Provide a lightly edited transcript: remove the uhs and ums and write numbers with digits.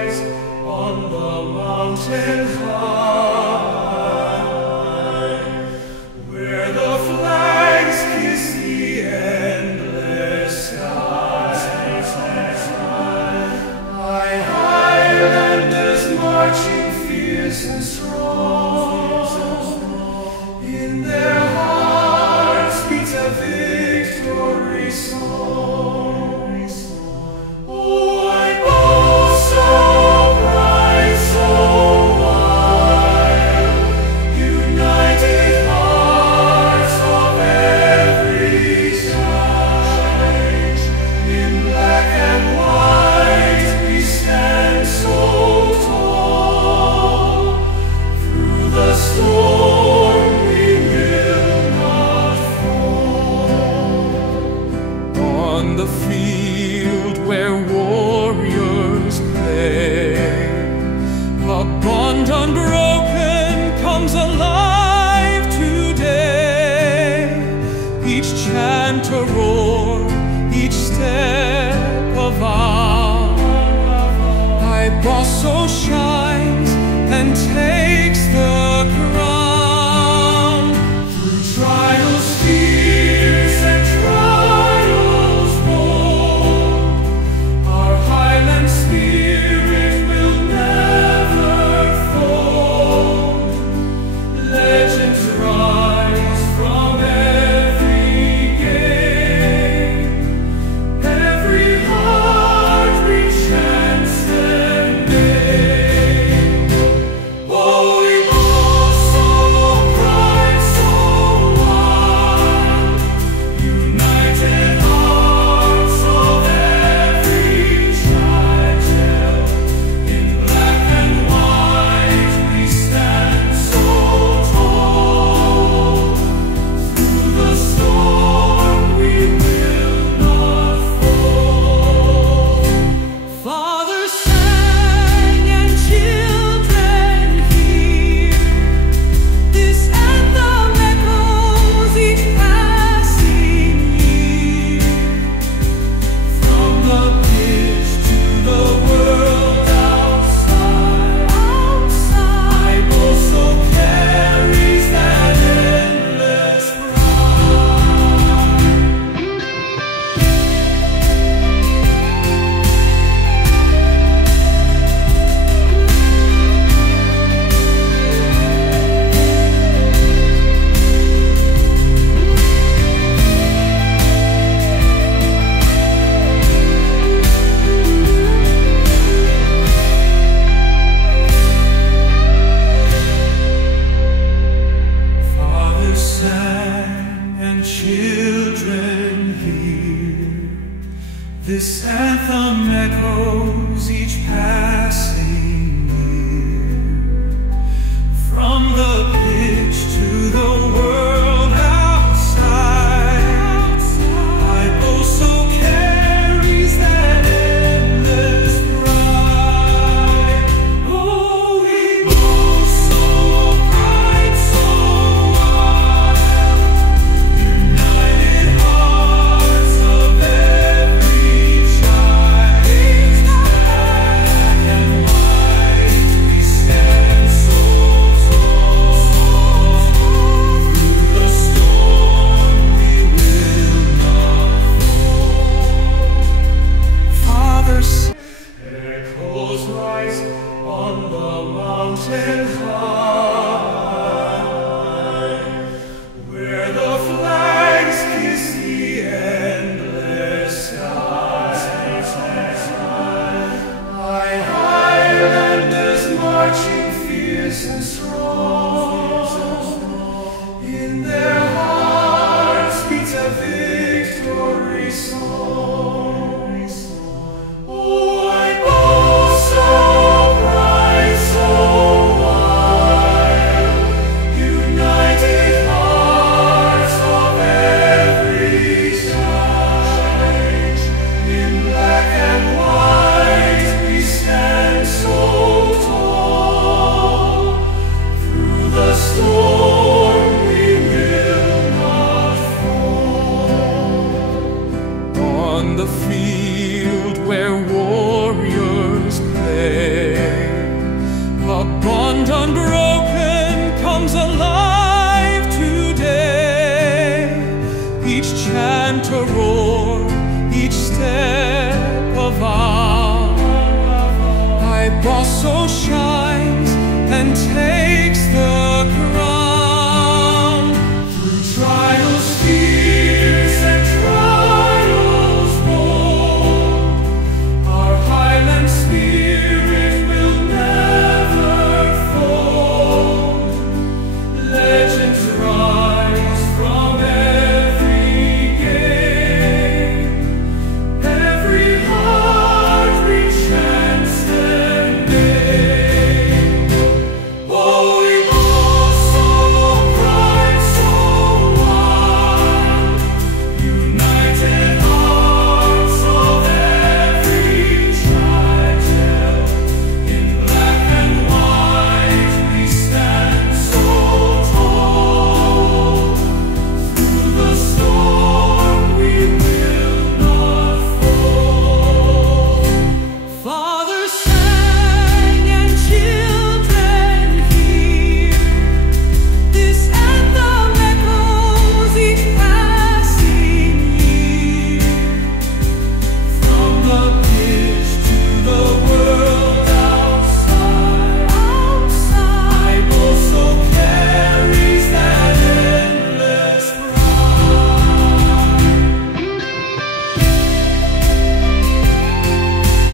on the mountain high, where the flags kiss the endless sky. Highlanders marching fierce and strong, in their hearts beats a victory song. On the field where warriors play, a bond unbroken comes alive today. Each chant a roar, each step a vow. Thy bosso shines and takes the crown. Through trials fierce and trials bold, our Highland spirit will never fold. Legends rise from every game, every heart rechants their name. Holy Bosso, bright so wild, united hearts of every child. In black and white we stand so tall. Through the storm we will not fall. Fathers sang and children hear, this anthem echoes each passing year. From the pitch to the world outside, my bosso carries that endless pride. Fathers sang and children hear, this anthem echoes each passing year. From the pitch to the world outside, my bosso carries that endless pride. Holy Bosso, bright so wild, united hearts of every child. Black and white we stand so tall. also